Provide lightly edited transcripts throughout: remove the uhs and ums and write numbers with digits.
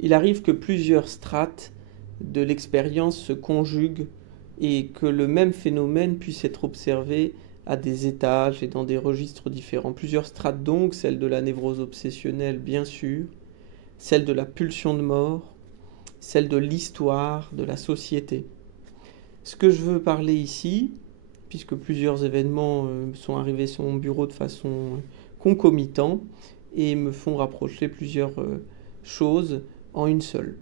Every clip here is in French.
Il arrive que plusieurs strates de l'expérience se conjuguent et que le même phénomène puisse être observé à des étages et dans des registres différents. Plusieurs strates donc, celle de la névrose obsessionnelle bien sûr, celle de la pulsion de mort, celle de l'histoire, de la société. Ce que je veux parler ici, puisque plusieurs événements sont arrivés sur mon bureau de façon concomitante et me font rapprocher plusieurs choses en une seule.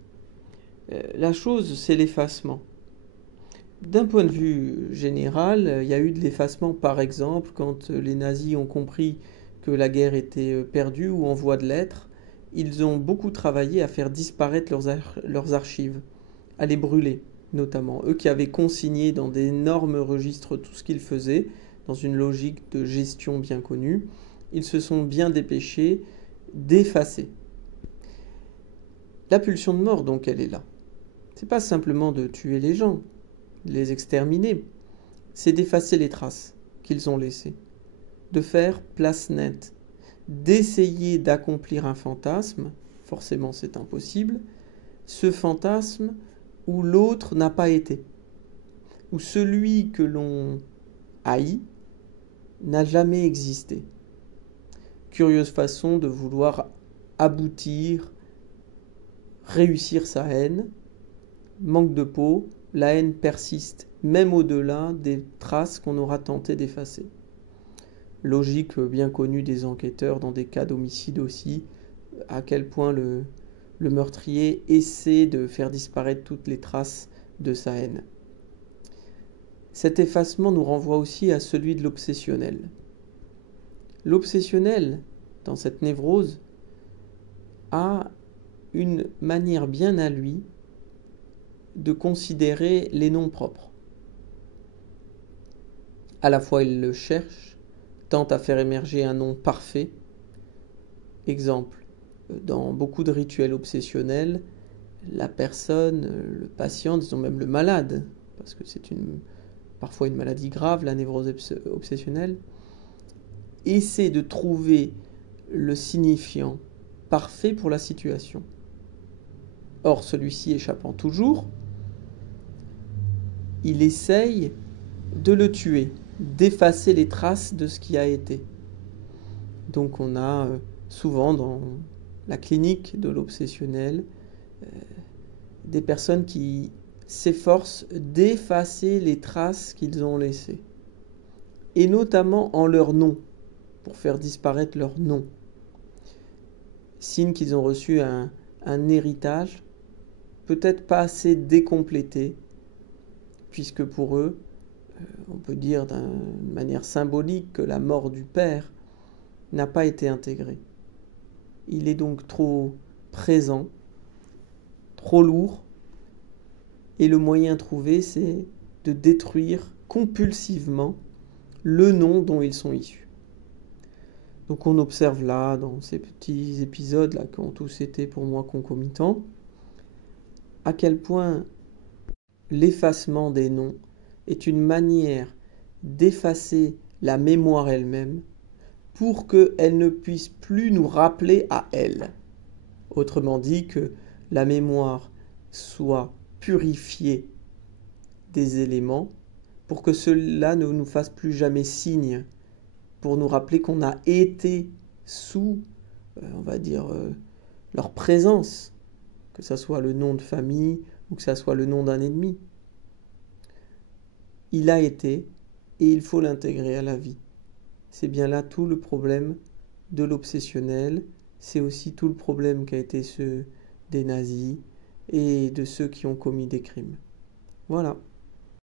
La chose, c'est l'effacement. D'un point de vue général, il y a eu de l'effacement, par exemple, quand les nazis ont compris que la guerre était perdue ou en voie de l'être, ils ont beaucoup travaillé à faire disparaître leurs archives, à les brûler, notamment. Eux qui avaient consigné dans d'énormes registres tout ce qu'ils faisaient, dans une logique de gestion bien connue, ils se sont bien dépêchés d'effacer. La pulsion de mort, donc, elle est là. C'est pas simplement de tuer les gens, de les exterminer, c'est d'effacer les traces qu'ils ont laissées, de faire place nette, d'essayer d'accomplir un fantasme, forcément c'est impossible, ce fantasme où l'autre n'a pas été, où celui que l'on haït n'a jamais existé. Curieuse façon de vouloir aboutir, réussir sa haine, manque de peau, la haine persiste même au-delà des traces qu'on aura tenté d'effacer. Logique bien connue des enquêteurs dans des cas d'homicide aussi, à quel point le meurtrier essaie de faire disparaître toutes les traces de sa haine. Cet effacement nous renvoie aussi à celui de l'obsessionnel. L'obsessionnel, dans cette névrose, a une manière bien à lui de considérer les noms propres. À la fois il le cherche, tente à faire émerger un nom parfait. Exemple, dans beaucoup de rituels obsessionnels, la personne, le patient, disons même le malade, parce que c'est parfois une maladie grave, la névrose obsessionnelle, essaie de trouver le signifiant parfait pour la situation. Or, celui-ci échappant toujours, il essaye de le tuer, d'effacer les traces de ce qui a été. Donc on a souvent dans la clinique de l'obsessionnel des personnes qui s'efforcent d'effacer les traces qu'ils ont laissées. Et notamment en leur nom, pour faire disparaître leur nom. Signe qu'ils ont reçu un héritage peut-être pas assez décomplété, puisque pour eux, on peut dire d'une manière symbolique que la mort du père n'a pas été intégrée. Il est donc trop présent, trop lourd, et le moyen trouvé, c'est de détruire compulsivement le nom dont ils sont issus. Donc on observe là, dans ces petits épisodes-là, qui ont tous été pour moi concomitants, à quel point l'effacement des noms est une manière d'effacer la mémoire elle-même pour qu'elle ne puisse plus nous rappeler à elle. Autrement dit, que la mémoire soit purifiée des éléments pour que cela ne nous fasse plus jamais signe, pour nous rappeler qu'on a été sous, on va dire, leur présence, que ça soit le nom de famille ou que ça soit le nom d'un ennemi. Il a été et il faut l'intégrer à la vie. C'est bien là tout le problème de l'obsessionnel, c'est aussi tout le problème qu'a été ceux des nazis et de ceux qui ont commis des crimes. Voilà.